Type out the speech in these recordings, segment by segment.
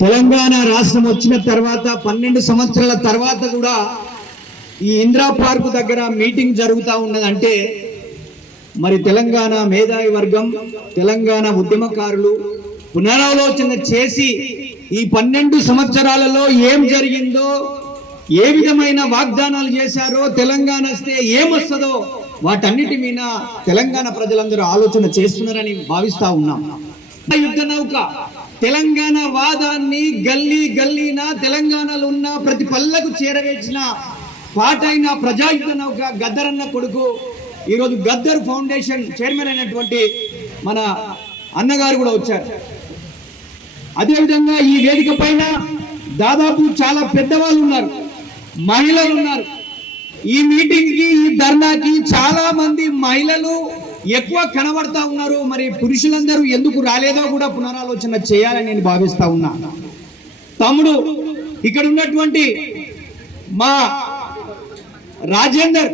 తెలంగాణ రాష్ట్రం వచ్చిన తర్వాత 12 సంవత్సరాల తర్వాత కూడా ఈ ఇందిరా పార్క్ దగ్గర మీటింగ్ జరుగుతూ ఉన్నదంటే మరి తెలంగాణ మేధావి వర్గం, తెలంగాణ ఉద్యమకారులు పునరాలోచన చేసి ఈ 12 సంవత్సరాలలో ఏం జరిగిందో, ఏ విధమైన వాగ్దానాలు చేశారో, తెలంగాణ వస్తే ఏమొస్తుందో వాటన్నిటి మీద తెలంగాణ ప్రజలందరూ ఆలోచన చేస్తున్నారని భావిస్తా ఉన్నాం. యుద్ధ నౌక తెలంగాణ వాదాన్ని గల్లీ గల్లీన తెలంగాణలో ఉన్న ప్రతి పల్లెకు చేరవేసిన పాటైన ప్రజాయుద్ధ నౌక గద్దరన్న కొడుకు ఈరోజు గద్దర్ ఫౌండేషన్ చైర్మన్ అయినటువంటి మన అన్నగారు కూడా వచ్చారు. అదేవిధంగా ఈ వేదిక పైన దాదాపు చాలా పెద్దవాళ్ళు ఉన్నారు, మహిళలు ఉన్నారు. ఈ మీటింగ్ కి, ఈ ధర్నాకి చాలా మంది మహిళలు ఎక్కువ కనబడతా ఉన్నారు. మరి పురుషులందరూ ఎందుకు రాలేదో కూడా పునరాలోచన చేయాలని నేను భావిస్తా ఉన్నా. తమ్ముడు ఇక్కడ ఉన్నటువంటి మా రాజేందర్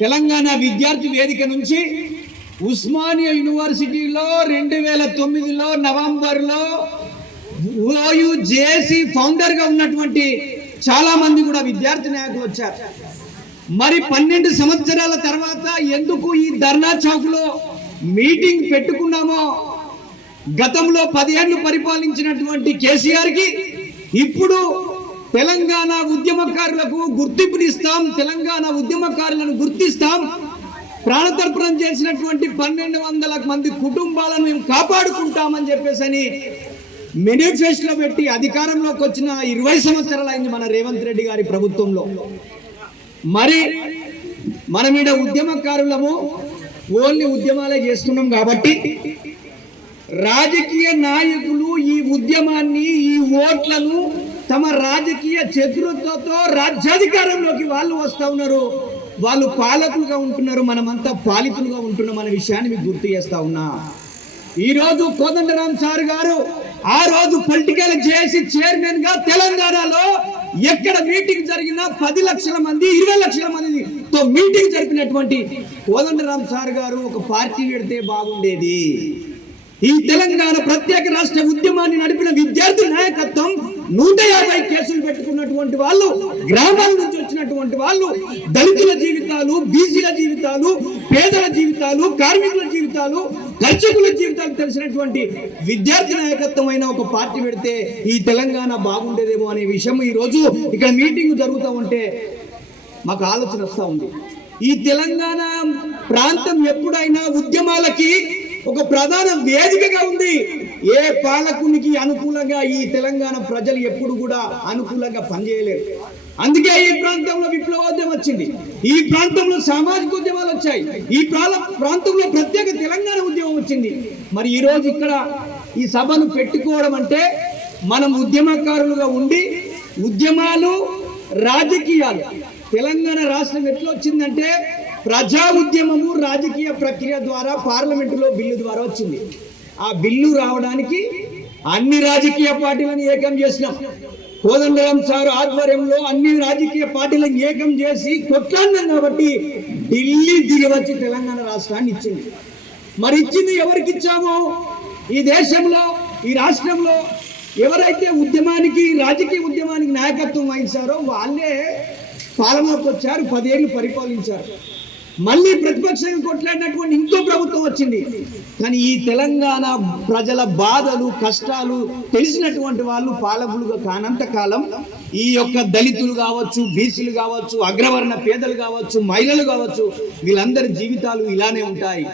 తెలంగాణ విద్యార్థి వేదిక నుంచి ఉస్మానియా యూనివర్సిటీలో 2009లో నవంబర్లో ఓయూజేసీ ఫౌండర్ గా ఉన్నటువంటి చాలా మంది కూడా విద్యార్థి నాయకులు వచ్చారు. మరి 12 సంవత్సరాల తర్వాత ఎందుకు ఈ ధర్నా చౌక్ లో మీటింగ్ పెట్టుకున్నామో, గతంలో 10 ఏళ్లు పరిపాలించినటువంటి కేసీఆర్ కి ఇప్పుడు తెలంగాణ ఉద్యమకారులకు గుర్తింపునిస్తాం, తెలంగాణ ఉద్యమకారులను గుర్తిస్తాం, ప్రాణతర్పణం చేసినటువంటి 1200 మంది కుటుంబాలను మేము కాపాడుకుంటామని చెప్పేసి మేనిఫెస్టోలో పెట్టి అధికారంలోకి వచ్చిన 20 సంవత్సరాలు అయింది మన రేవంత్ రెడ్డి గారి ప్రభుత్వంలో. మరి మన మీద ఉద్యమకారులము ఓన్లీ ఉద్యమాలే చేస్తున్నాం కాబట్టి రాజకీయ నాయకులు ఈ ఉద్యమాన్ని, ఈ ఓట్లను తమ రాజకీయ చతురతతో రాజ్యాధికారంలోకి వాళ్ళు వస్తూ ఉన్నారు. వాళ్ళు పాలకులుగా ఉంటున్నారు, మనమంతా పాలితులుగా ఉంటున్నాం అనే విషయాన్ని మీకు గుర్తు చేస్తా ఉన్నా. ఈరోజు కోదండరాం సార్ గారు ఆ రోజు పొలిటికల్ జేఏసీ చైర్మన్ గా తెలంగాణలో ఎక్కడ మీటింగ్ జరిగినా 10 లక్షల మంది, 20 లక్షల మందితో మీటింగ్ జరిపినటువంటి కోదండరాం సార్ గారు ఒక పార్టీ పెడితే బాగుండేది. ఈ తెలంగాణ ప్రత్యేక రాష్ట్ర ఉద్యమాన్ని నడిపిన విద్యార్థి నాయకత్వం 150 కేసులు పెట్టుకున్నటువంటి వాళ్ళు, గ్రామాల నుంచి వచ్చినటువంటి వాళ్ళు, దళితుల జీవితాలు, బీసీల జీవితాలు, పేదల జీవితాలు, కార్మికుల జీవితాలు, కర్షకుల జీవితాలు తెలిసినటువంటి విద్యార్థి నాయకత్వం అయిన ఒక పార్టీ పెడితే ఈ తెలంగాణ బాగుండేదేమో అనే విషయం ఈ రోజు ఇక్కడ మీటింగ్ జరుగుతూ ఉంటే మాకు ఆలోచన వస్తూ ఉంది. ఈ తెలంగాణ ప్రాంతం ఎప్పుడైనా ఉద్యమాలకి ఒక ప్రధాన వేదికగా ఉంది. ఏ పాలకునికి అనుకూలంగా ఈ తెలంగాణ ప్రజలు ఎప్పుడు కూడా అనుకూలంగా పనిచేయలేరు. అందుకే ఈ ప్రాంతంలో విప్లవోద్యమం వచ్చింది, ఈ ప్రాంతంలో సామాజిక ఉద్యమాలు వచ్చాయి, ఈ ప్రాంతంలో ప్రత్యేక తెలంగాణ ఉద్యమం వచ్చింది. మరి ఈ రోజు ఇక్కడ ఈ సభను పెట్టుకోవడం అంటే మనం ఉద్యమకారులుగా ఉండి ఉద్యమాలు, రాజకీయాలు, తెలంగాణ రాష్ట్రం ఎట్లా వచ్చిందంటే ప్రజా ఉద్యమము రాజకీయ ప్రక్రియ ద్వారా పార్లమెంటులో బిల్లు ద్వారా వచ్చింది. ఆ బిల్లు రావడానికి అన్ని రాజకీయ పార్టీలను ఏకం చేసినాం. కోదండరాం సార్ ఆధ్వర్యంలో అన్ని రాజకీయ పార్టీలను ఏకం చేసి కొట్లాడినాం కాబట్టి ఢిల్లీ దిగి వచ్చి తెలంగాణ రాష్ట్రాన్ని ఇచ్చింది. మరి ఇచ్చింది ఎవరికి ఇచ్చామో, ఈ దేశంలో, ఈ రాష్ట్రంలో ఎవరైతే ఉద్యమానికి, రాజకీయ ఉద్యమానికి నాయకత్వం వహించారో వాళ్ళే పాలనలోకి వచ్చారు, 10 ఏళ్ళు పరిపాలించారు. మళ్ళీ ప్రతిపక్షంగా కొట్లాడినటువంటి ఇంకో ప్రభుత్వం వచ్చింది. కానీ ఈ తెలంగాణ ప్రజల బాధలు, కష్టాలు తెలిసినటువంటి వాళ్ళు పాలకులుగా కానంత కాలం ఈ యొక్క దళితులు కావచ్చు, బీసీలు కావచ్చు, అగ్రవర్ణ పేదలు కావచ్చు, మహిళలు కావచ్చు, వీళ్ళందరి జీవితాలు ఇలానే ఉంటాయి.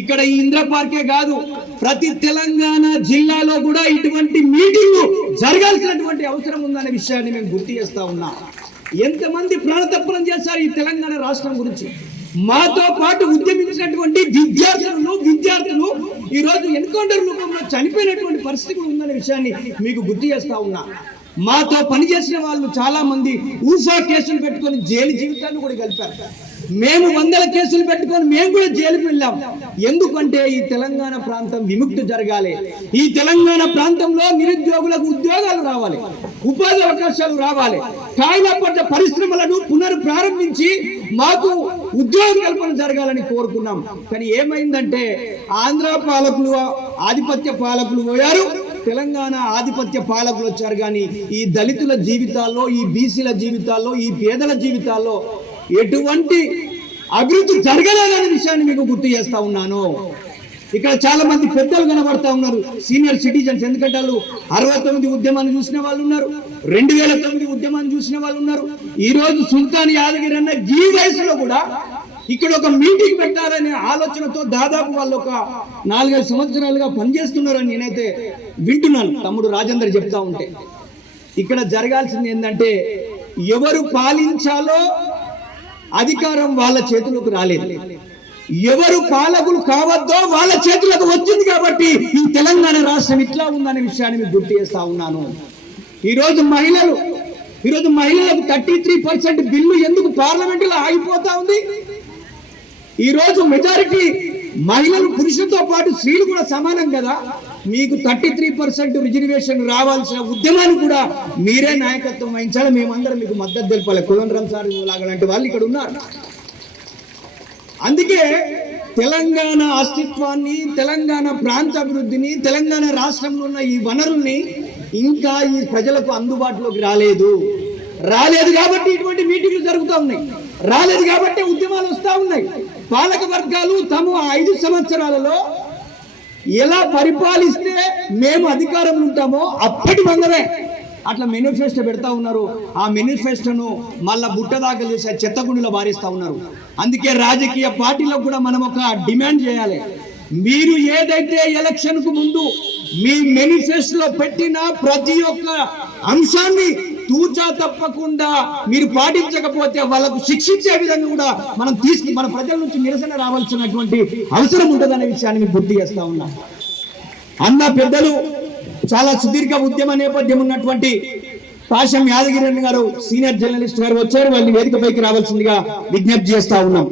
ఇక్కడ ఈ ఇందిరా పార్కే కాదు, ప్రతి తెలంగాణ జిల్లాలో కూడా ఇటువంటి మీటింగ్ జరగాల్సినటువంటి అవసరం ఉందనే విషయాన్ని మేము గుర్తు చేస్తా ఉన్నాం. ఎంతమంది ప్రాణతర్పణం చేశారు ఈ తెలంగాణ రాష్ట్రం గురించి. మాతో పాటు ఉద్యమించినటువంటి విద్యార్థులు ఈ రోజు ఎన్కౌంటర్ రూపంలో చనిపోయినటువంటి పరిస్థితి ఉందనే విషయాన్ని మీకు గుర్తు చేస్తా ఉన్నా. మాతో పనిచేసిన వాళ్ళు చాలా మంది ఊసా కేసులు పెట్టుకొని జైలు జీవితాన్ని కూడా గడిపారు. మేము 100 కేసులు పెట్టుకొని మేము కూడా జైలుకి వెళ్ళాం. ఎందుకంటే ఈ తెలంగాణ ప్రాంతం విముక్తి జరగాలి, ఈ తెలంగాణ ప్రాంతంలో నిరుద్యోగులకు ఉద్యోగాలు రావాలి, ఉపాధి అవకాశాలు రావాలి, కాయలపడ్డ పరిశ్రమలను పునఃప్రారంభించి మాకు ఉద్యోగ కల్పన జరగాలని కోరుకున్నాం. కానీ ఏమైందంటే ఆంధ్ర పాలకులు, ఆధిపత్య పాలకులు పోయారు, తెలంగాణ ఆధిపత్య పాలకులు వచ్చారు, కానీ ఈ దళితుల జీవితాల్లో, ఈ బీసీల జీవితాల్లో, ఈ పేదల జీవితాల్లో ఎటువంటి అభివృద్ధి జరగలేదనే విషయాన్ని మీకు గుర్తు చేస్తా ఉన్నాను. ఇక్కడ చాలా మంది పెద్దలు కనబడతా ఉన్నారు, సీనియర్ సిటిజన్స్. ఎందుకంటే వాళ్ళు 69 ఉద్యమాన్ని చూసిన వాళ్ళు ఉన్నారు, 2009 ఉద్యమాన్ని చూసిన వాళ్ళు ఉన్నారు. ఈ రోజు సుల్తాన్ యాదగిరి అన్న ఈ వయసులో కూడా ఇక్కడ ఒక మీటింగ్ పెట్టాలనే ఆలోచనతో దాదాపు వాళ్ళు ఒక 4-5 సంవత్సరాలుగా పనిచేస్తున్నారని నేనైతే వింటున్నాను. తమ్ముడు రాజేందర్ చెప్తా ఉంటే ఇక్కడ జరగాల్సింది ఏంటంటే, ఎవరు పాలించాలో అధికారం వాళ్ళ చేతులకు రాలేదు, ఎవరు పాలకులు కావద్దో వాళ్ళ చేతులకు వచ్చింది. కాబట్టి ఈ తెలంగాణ రాష్ట్రం ఇట్లా ఉందనే విషయాన్ని మీకు గుర్తు చేస్తా ఉన్నాను. ఈరోజు మహిళలకు 33% బిల్లు ఎందుకు పార్లమెంటులో ఆగిపోతా ఉంది? ఈ రోజు మెజారిటీ మహిళలు పురుషులతో పాటు స్త్రీలు కూడా సమానం కదా. మీకు 33% రిజర్వేషన్ రావాల్సిన ఉద్యమాన్ని కూడా మీరే నాయకత్వం వహించాలి. మేమందరం మీకు మద్దతు తెలపాలి. కోదండరాం సార్ లాంటి వాళ్ళు ఇక్కడ ఉన్నారు. అందుకే తెలంగాణ అస్తిత్వాన్ని, తెలంగాణ ప్రాంత అభివృద్ధిని, తెలంగాణ రాష్ట్రంలో ఉన్న ఈ వనరుల్ని ఇంకా ఈ ప్రజలకు అందుబాటులోకి రాలేదు కాబట్టి ఇటువంటి మీటింగ్లు జరుగుతూ ఉన్నాయి, రాలేదు కాబట్టి ఉద్యమాలు వస్తూ ఉన్నాయి. పాలక వర్గాలు తమ 5 సంవత్సరాలలో ఎలా పరిపాలిస్తే మేము అధికారంలో ఉంటామో అప్పటి మందమే అట్లా మేనిఫెస్టో పెడతా ఉన్నారు. ఆ మేనిఫెస్టోను మళ్ళా బుట్ట దాఖలు చేసి చెత్తగుండిలో బారేస్తా ఉన్నారు. అందుకే రాజకీయ పార్టీలకు కూడా మనం ఒక డిమాండ్ చేయాలి. మీరు ఏదైతే ఎలక్షన్ కు ముందు మీ మేనిఫెస్టోలో పెట్టిన ప్రతి ఒక్క అంశాన్ని తూచా తప్పకుండా మీరు పాటించకపోతే వాళ్ళకు శిక్షించే విధంగా కూడా మన ప్రజల నుంచి నిరసన రావాల్సినటువంటి అవసరం ఉంటుందనే విషయాన్ని మీకు గుర్తు చేస్తా ఉన్నా. అన్న పెద్దలు చాలా సుదీర్ఘ ఉద్యమ నేపథ్యం ఉన్నటువంటి పాశం యాదగిరి గారు, సీనియర్ జర్నలిస్ట్ గారు వచ్చారు. వాళ్ళని వేదికపైకి రావాల్సిందిగా విజ్ఞప్తి చేస్తా ఉన్నాం.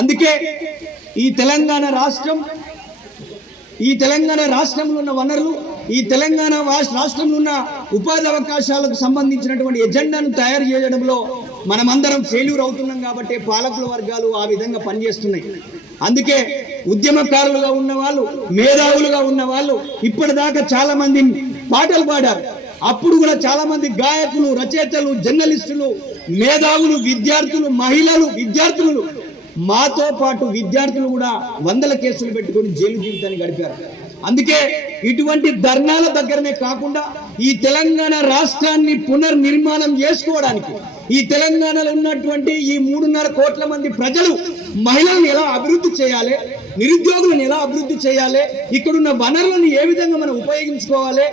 అందుకే ఈ తెలంగాణ రాష్ట్రంలో ఉన్న వనరులు, ఈ తెలంగాణ రాష్ట్రంలో ఉన్న ఉపాధి అవకాశాలకు సంబంధించినటువంటి ఎజెండాను తయారు చేయడంలో మనమందరం ఫెయిల్యూర్ అవుతున్నాం. కాబట్టి పాలకుల వర్గాలు ఆ విధంగా పనిచేస్తున్నాయి. అందుకే ఉద్యమకారులుగా ఉన్న వాళ్ళు, మేధావులుగా ఉన్న వాళ్ళు ఇప్పటిదాకా చాలా మంది పాటలు పాడారు. అప్పుడు కూడా చాలా మంది గాయకులు, రచయితలు, జర్నలిస్టులు, మేధావులు, విద్యార్థులు, మహిళలు, విద్యార్థులు, మాతో పాటు విద్యార్థులు కూడా 100 కేసులు పెట్టుకొని జైలు జీవితాన్ని గడిపారు. అందుకే ఇటువంటి ధర్నాల దగ్గరనే కాకుండా ఈ తెలంగాణ రాష్ట్రాన్ని పునర్నిర్మాణం చేసుకోవడానికి, ఈ తెలంగాణలో ఉన్నటువంటి ఈ 3.5 కోట్ల మంది ప్రజలు, మహిళలను ఎలా అభివృద్ధి చేయాలి, నిరుద్యోగులను ఎలా అభివృద్ధి చేయాలి, ఇక్కడున్న వనరులను ఏ విధంగా మనం ఉపయోగించుకోవాలి,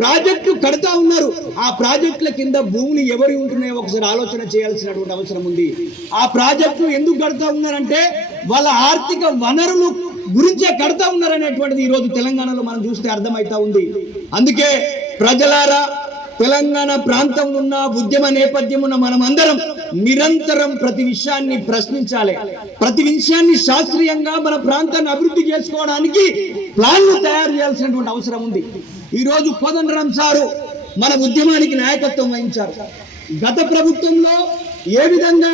ప్రాజెక్టులు కడతా ఉన్నారు, ఆ ప్రాజెక్టుల కింద భూములు ఎవరు ఉంటున్నాయో ఒకసారి ఆలోచన చేయాల్సినటువంటి అవసరం ఉంది. ఆ ప్రాజెక్టులు ఎందుకు కడతా ఉన్నారంటే వాళ్ళ ఆర్థిక వనరులు గురించే కడతా ఉన్నారనేటువంటిది ఈరోజు తెలంగాణలో మనం చూస్తే అర్థమవుతా ఉంది. అందుకే ప్రజలారా, తెలంగాణ ప్రాంతంలో ఉన్న ఉద్యమ నేపథ్యం ఉన్న మనమందరం నిరంతరం ప్రతి విషయాన్ని ప్రశ్నించాలి. ప్రతి విషయాన్ని శాస్త్రీయంగా మన ప్రాంతాన్ని అభివృద్ధి చేసుకోవడానికి ప్లాన్లు తయారు చేయాల్సినటువంటి అవసరం ఉంది. ఈరోజు కోదండరాం సారు మన ఉద్యమానికి నాయకత్వం వహించారు. గత ప్రభుత్వంలో ఏ విధంగా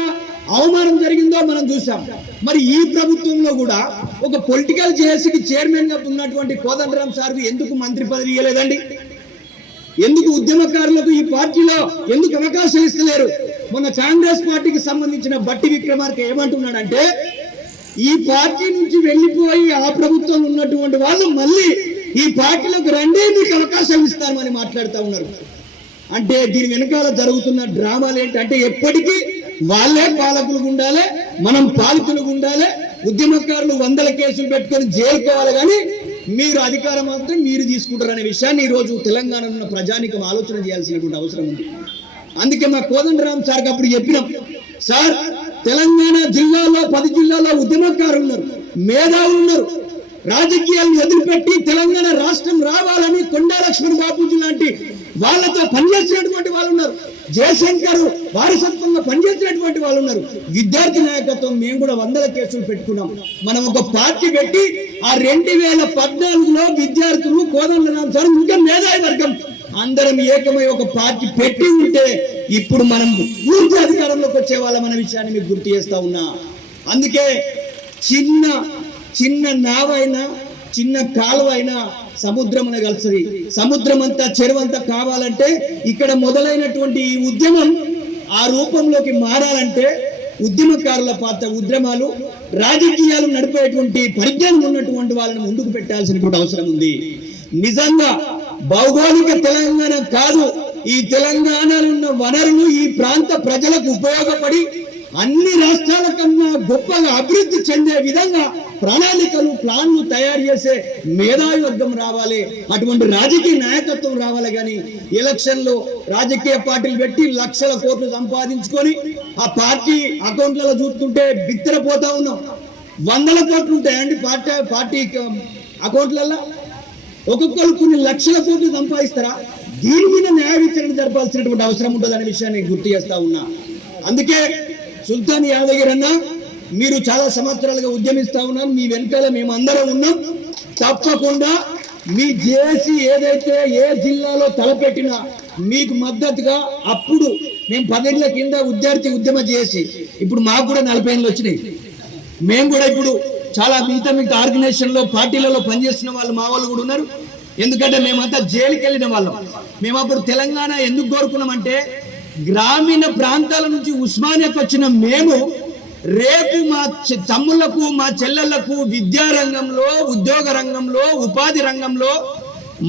అవమానం జరిగిందో మనం చూసాం. మరి ఈ ప్రభుత్వంలో కూడా ఒక పొలిటికల్ జేఏసీకి చైర్మన్ గా ఉన్నటువంటి కోదండరాం సార్కు ఎందుకు మంత్రి పదవి ఇవ్వలేదండి? ఎందుకు ఉద్యమకారులకు ఈ పార్టీలో ఎందుకు అవకాశం ఇస్తలేరు? మొన్న కాంగ్రెస్ పార్టీకి సంబంధించిన బట్టి విక్రమార్క ఏమంటున్నాడంటే, ఈ పార్టీ నుంచి వెళ్ళిపోయి ఆ ప్రభుత్వం ఉన్నటువంటి వాళ్ళు మళ్ళీ ఈ పార్టీలోకి రండి, మీకు అవకాశం ఇస్తామని మాట్లాడుతూ ఉన్నారు. అంటే దీని వెనకాల జరుగుతున్న డ్రామాలు ఏంటంటే, ఎప్పటికీ వాళ్ళే పాలకులు ఉండాలి, మనం పాలితులు ఉండాలి, ఉద్యమకారులు 100 కేసులు పెట్టుకొని జైలుకోవాలి, కానీ మీరు అధికారం మాత్రం మీరు తీసుకుంటారు అనే విషయాన్ని ఈరోజు తెలంగాణలో ఉన్న ప్రజానికం ఆలోచన చేయాల్సినటువంటి అవసరం ఉంది. అందుకే మా కోదండరాం సార్కి అప్పుడు చెప్పినాం, సార్ తెలంగాణ జిల్లాలో 10 జిల్లాల్లో ఉద్యమకారులు ఉన్నారు, మేధావులు ఉన్నారు, రాజకీయాలను వదిలిపెట్టి తెలంగాణ రాష్ట్రం రావాలని కొండా లక్ష్మణ్ బాపూజీ లాంటి వాళ్ళతో పనిచేసినటువంటి వాళ్ళు ఉన్నారు, జయశంకర్ వారసత్వంగా పనిచేసినటువంటి వాళ్ళు ఉన్నారు. విద్యార్థి నాయకత్వం మేము కూడా 100 కేసులు పెట్టుకున్నాం. మనం ఒక పార్టీ పెట్టి ఆ 2014లో విద్యార్థులు, కోదండరాం సార్, ఇంకా మేధావి వర్గం అందరం ఏకమై ఒక పార్టీ పెట్టి ఉంటే ఇప్పుడు మనం పూర్తి అధికారంలోకి వచ్చే వాళ్ళం అనే విషయాన్ని మీకు గుర్తు చేస్తా ఉన్నా. అందుకే చిన్న నావైనా చిన్న కాలువ అయినా సముద్రం అనే కలుస్తుంది. సముద్రం అంతా చెరువంతా కావాలంటే ఇక్కడ మొదలైనటువంటి ఈ ఉద్యమం ఆ రూపంలోకి మారాలంటే ఉద్యమకారుల పాత్ర, ఉద్యమాలు, రాజకీయాలు నడిపేటువంటి పరిజ్ఞానం ఉన్నటువంటి వాళ్ళని ముందుకు పెట్టాల్సినటువంటి అవసరం ఉంది. నిజంగా భౌగోళిక తెలంగాణ కాదు, ఈ తెలంగాణలో ఉన్న వనరులు ఈ ప్రాంత ప్రజలకు ఉపయోగపడి అన్ని రాష్ట్రాల కన్నా గొప్పగా అభివృద్ధి చెందే విధంగా ప్రణాళికలు, ప్లాన్లు తయారు చేసే మేధావి వర్గం రావాలి. అటువంటి రాజకీయ నాయకత్వం రావాలి. కానీ ఎలక్షన్లో రాజకీయ పార్టీలు పెట్టి లక్షల కోట్లు సంపాదించుకొని ఆ పార్టీ అకౌంట్లలో చూస్తుంటే బిత్తరపోతా ఉన్నాం. వందల కోట్లు ఉంటాయండి పార్టీ అకౌంట్లలో. ఒక్కొక్కరు కొన్ని లక్షల కోట్లు సంపాదిస్తారా? దీని మీద న్యాయ విచారణ జరపాల్సినటువంటి అవసరం ఉంటుందనే విషయాన్ని గుర్తు చేస్తా ఉన్నా. అందుకే సుల్తాన్ యాదగిరి అన్న, మీరు చాలా సంవత్సరాలుగా ఉద్యమిస్తా ఉన్నారు, మీ వెనకాల మేము అందరం ఉన్నాం. తప్పకుండా మీ జేఏసీ ఏదైతే ఏ జిల్లాలో తలపెట్టినా మీకు మద్దతుగా, అప్పుడు మేము 10 ఏళ్ల కింద విద్యార్థి ఉద్యమ చేసి ఇప్పుడు మాకు కూడా 40 ఏళ్ళు వచ్చినాయి. మేము కూడా ఇప్పుడు చాలా మిగతా ఆర్గనైజేషన్లో పార్టీలలో పనిచేస్తున్న వాళ్ళు మా వాళ్ళు కూడా ఉన్నారు. ఎందుకంటే మేమంతా జైలుకి వెళ్ళిన వాళ్ళం. మేము అప్పుడు తెలంగాణ ఎందుకు కోరుకున్నామంటే, గ్రామీణ ప్రాంతాల నుంచి ఉస్మానియాకు వచ్చిన మేము రేపు మా తమ్ముళ్లకు, మా చెల్లెళ్లకు విద్యా రంగంలో, ఉద్యోగ రంగంలో, ఉపాధి రంగంలో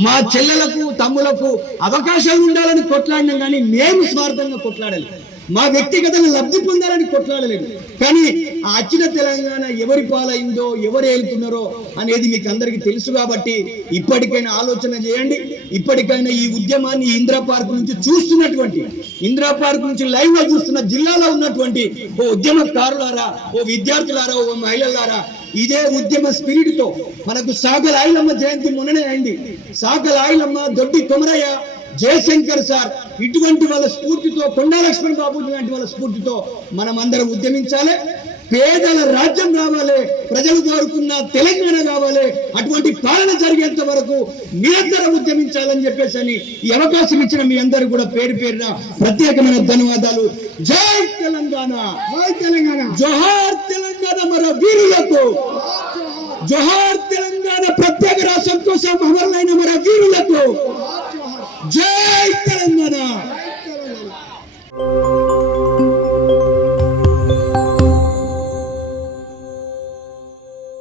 మా చెల్లెలకు, తమ్ములకు అవకాశాలు ఉండాలని కొట్లాడినాం. కానీ మేము స్వార్థంగా కొట్లాడాలి, మా వ్యక్తిగతంగా లబ్ధి పొందాలని కొట్లాడలేదు. కానీ ఆ అచ్చిన తెలంగాణ ఎవరి పాలైందో, ఎవరు ఏలుతున్నారో అనేది మీకు అందరికీ తెలుసు. కాబట్టి ఇప్పటికైనా ఆలోచన చేయండి. ఇప్పటికైనా ఈ ఉద్యమాన్ని ఇందిరా పార్క్ నుంచి చూస్తున్నటువంటి, ఇందిరా పార్క్ నుంచి లైవ్ గా చూస్తున్న జిల్లాలో ఉన్నటువంటి ఓ ఉద్యమకారులారా, ఓ విద్యార్థులారా, ఓ మహిళలారా, ఇదే ఉద్యమ స్పిరిట్ తో మనకు సాగల ఆయిలమ్మ జయంతి మొన్ననే అయింది. సాగల ఆయిలమ్మ, దొడ్డి కొమరయ్య, జయశంకర్ సార్, ఇటువంటి వాళ్ళ స్ఫూర్తితో, కొండా లక్ష్మణ్ బాబు లాంటి వాళ్ళ స్ఫూర్తితో మనం అందరం ఉద్యమించాలి. పేదల రాజ్యం కావాలి, ప్రజలు కోరుకున్న తెలంగాణ కావాలి. అటువంటి పాలన జరిగేంత వరకు నిరంతరం ఉద్యమించాలని చెప్పేసి ఈ అవకాశం ఇచ్చిన మీ అందరూ కూడా పేరు పేరున ప్రత్యేకమైన ధన్యవాదాలు. జై తెలంగాణ, జై తెలంగాణ, జోహార్ తెలంగాణ మన వీరులకు, జోహార్ తెలంగాణ ప్రత్యేక రాష్ట్రం కోసం అమరులైన మన వీరులకు, జై తెలంగాణ.